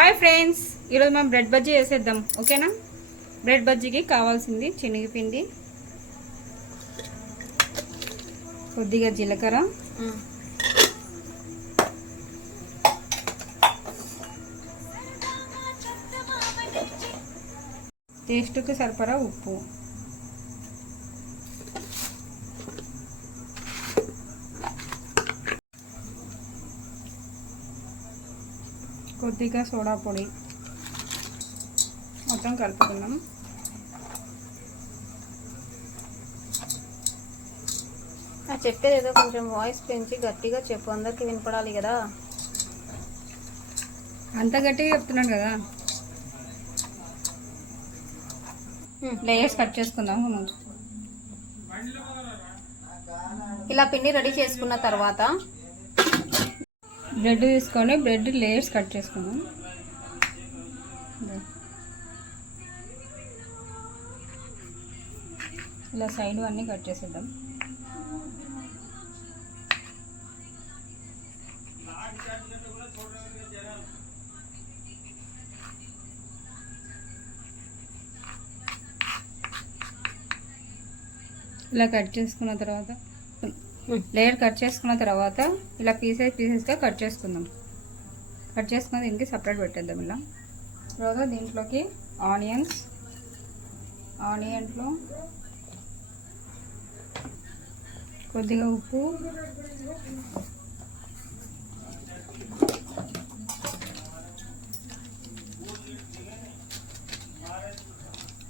Hi friends, ఈరోజు మనం బ్రెడ్ బజ్జీ చేసేద్దాం. ఓకేనా? బ్రెడ్ బజ్జీకి కావాల్సింది శనగపిండి, కొద్దిగా జీలకర్ర, టేస్ట్కి సరిపడా ఉప్పు, కొద్దిగా సోడా పొడి, మొత్తం కలుపుకుందాం. చెప్పేది ఏదో కొంచెం వాయిస్ పెంచి గట్టిగా చెప్పు, అందరికి వినపడాలి కదా. అంత గట్టిగా చెప్తున్నాను కదా. లేయర్స్ కట్ చేసుకుందాం. ఇలా పిండి రెడీ చేసుకున్న తర్వాత బ్రెడ్ తీసుకొని బ్రెడ్ లేయర్స్ కట్ చేసుకుందాం. ఇలా సైడ్ అన్నీ కట్ చేసేద్దాం. ఇలా కట్ చేసుకున్న తర్వాత లేయర్ కట్ చేసుకున్న తర్వాత ఇలా పీసెస్గా కట్ చేసుకుందాం. కట్ చేసుకుని దీనికి సపరేట్ పెట్టేద్దాం. ఇలా తర్వాత దీంట్లోకి ఆనియన్స్లో కొద్దిగా ఉప్పు,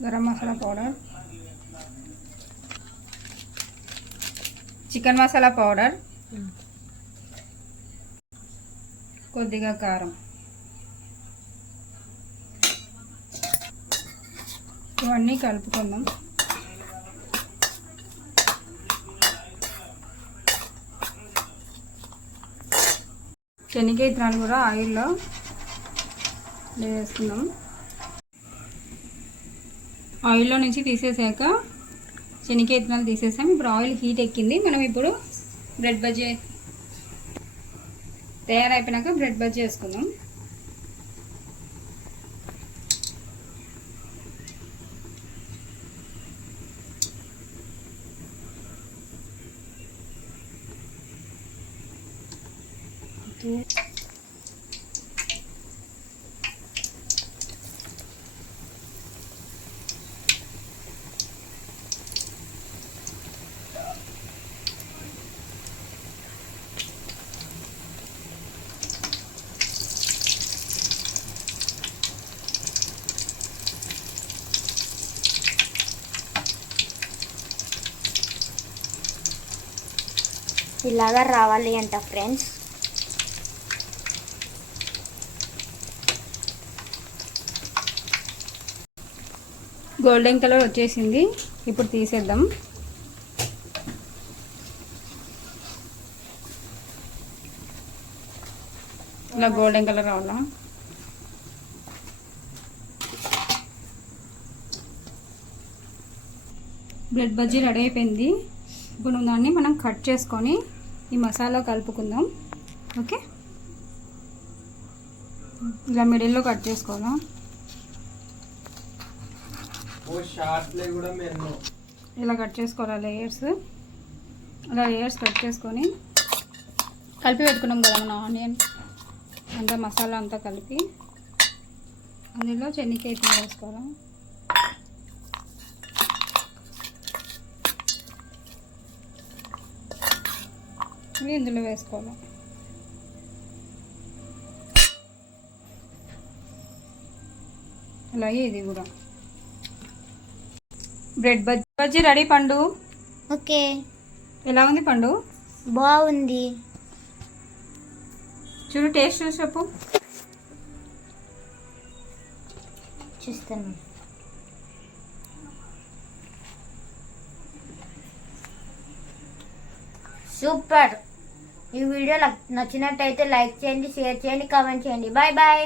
గరం మసాలా పౌడర్, చికెన్ మసాలా పౌడర్, కొద్దిగా కారం, ఇవన్నీ కలుపుకుందాం. శనగ ఇత్తనాలు కూడా ఆయిల్లో వేసుకుందాం. ఆయిల్లో నుంచి తీసేసాక శనగ ఇత్తనాలు తీసేసాం. ఇప్పుడు ఆయిల్ హీట్ ఎక్కింది. మనం ఇప్పుడు బ్రెడ్ బజ్జీ తయారైపోయినాక బ్రెడ్ బజ్జీ వేసుకుందాం. ఇలాగా రావాలి అంట ఫ్రెండ్స్. గోల్డెన్ కలర్ వచ్చేసింది. ఇప్పుడు తీసేద్దాం. ఇలా గోల్డెన్ కలర్ రావాలా. బ్రెడ్ బజ్జీ రెడీ అయిపోయింది. ఇప్పుడు దాన్ని మనం కట్ చేసుకొని ఈ మసాలా కలుపుకుందాం. ఓకే, ఇలా మిడిల్లో కట్ చేసుకోవాలా. ఇలా కట్ చేసుకోవాలి లేయర్స్. అలా లేయర్స్ కట్ చేసుకొని కలిపి పెట్టుకున్నాం కదా మనం ఆనియన్ అంతా, మసాలా అంతా కలిపి అందులో శనగకాయ వేసుకోవాలి. ఇందులో వేసుకోవాలి. అలాగే ఇది కూడా బ్రెడ్ బజ్జీ రెడీ. పండు ఓకే, ఎలా ఉంది పండు? బాగుంది. చూడు, టేస్ట్ చూసి చెప్పు. చూస్తాను. సూపర్. ఈ వీడియో నచ్చినట్టయితే లైక్ చేయండి, షేర్ చేయండి, కామెంట్ చేయండి. Bye bye.